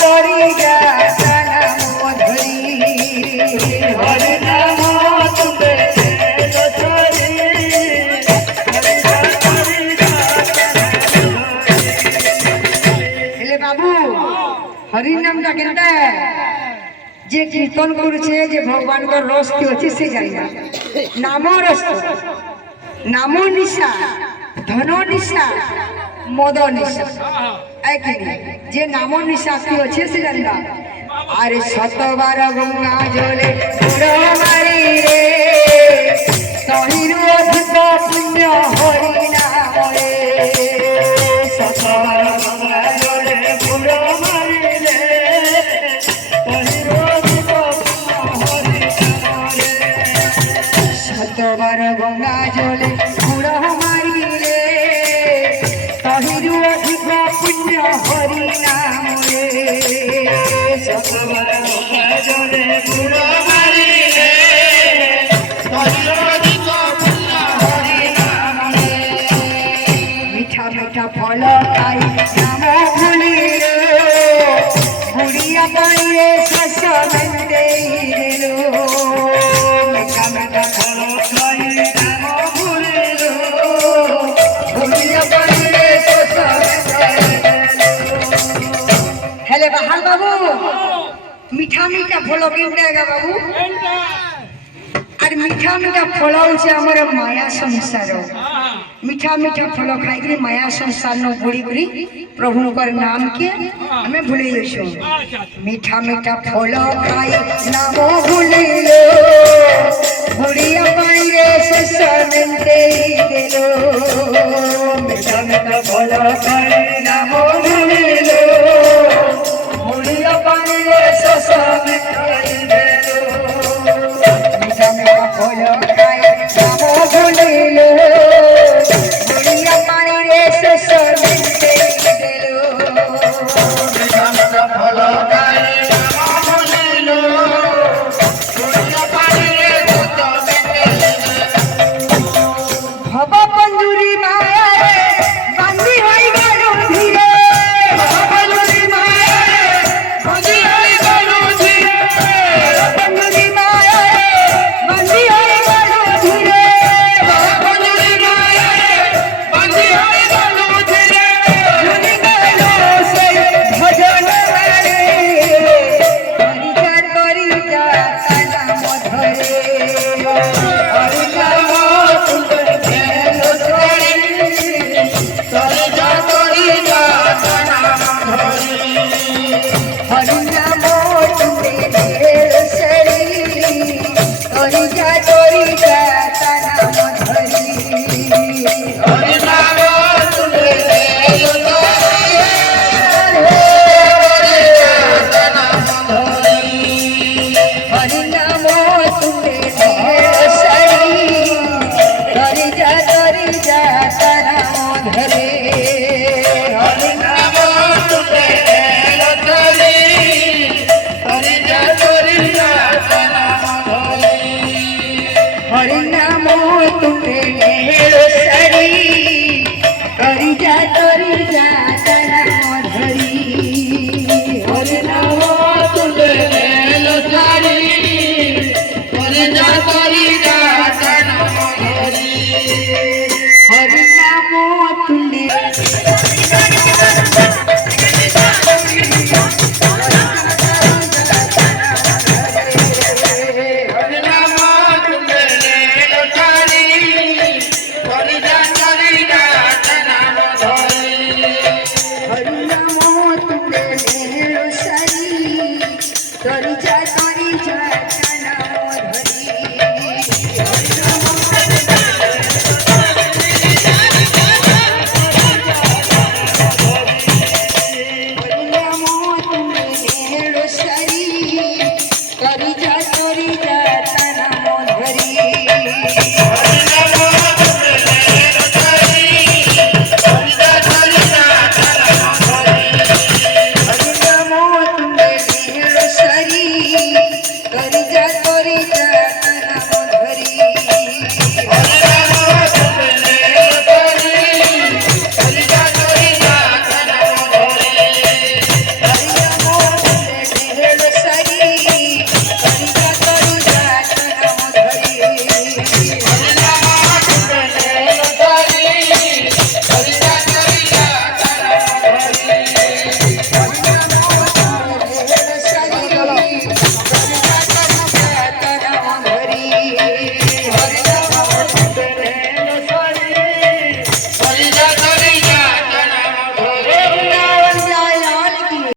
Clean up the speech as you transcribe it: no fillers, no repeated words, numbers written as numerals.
করি যা নাম ধরি হরি নাম তুলে হেলে বাবু হরি নামটা কেনটা যে কীর্তন করছে যে ভগবানଙ୍କର রস কি ଅଛି ସେ ଜାଣିବା নাম রস নাম নিশা ধন নিশা মদ নিশা যে নাম নিশা কি ଅଛି ସେ ଜାଣିବା আরে শতবার গঙ্গা জলে মারি রে তহিরু অধিক পুণ্য হরি নামে শতবার গঙ্গা জলে মারিলে শতবার গঙ্গা জলে বুড় মারিলে তহিরু অধিক পুণ্য হরি নামে শতবার গঙ্গা জলে বুড় মারিলে তহিরু অধিক পুণ্য হরি নামে মিঠা মিঠা ফল খাই নাম ভুলিল বুড়িয়া পাইয়ে শস্য দেই দিল মিঠা মিঠা ফল খাই নাম ভুলিল বুড়িয়া পাইয়ে শস্য হেলে বাহাল বাবু মিঠা মিঠা ফল কেনটা বাবু আর মিঠা মিঠা ফল হচ্ছে আমার মায়া সংসার মিঠা মিঠা ফল খাইকি মায়া সংসার নো বুড়ি বুড়ি প্রভুঙ্কর নাম কে আমি ভুলে যাচ্ছু মিঠা মিঠা ফল খাই নাম ভুলিল বুড়িয়া পাইরে শস্য দেই দিল মিঠা মিঠা ফল খাই নাম ভুলিল বুড়িয়া পাইরে শস্য দেই দিল মিঠা মিঠা ফল খাই নাম ভুলিল বুড়িয়া পাইরে শস্য দেই দিল মিঠা মিঠা ফল খাই নাম ভুলিল বুড়িয়া পাইরে শস্য দেই দিল ভব পঞ্জুরি মায়ারে বান্ধি হই গেল ধীরে ভব পঞ্জুরি মায়ারে বান্ধি হই গেল ধীরে পঞ্জুরি মায়ারে বান্ধি হই গেল ধীরে ভব পঞ্জুরি মায়ারে বান্ধি হই গেল ধীরে যদি গেল সেই ভজন রে হরিচার করি যা নাম ধরে হরিচার তুলে খেল ছড়ি হরি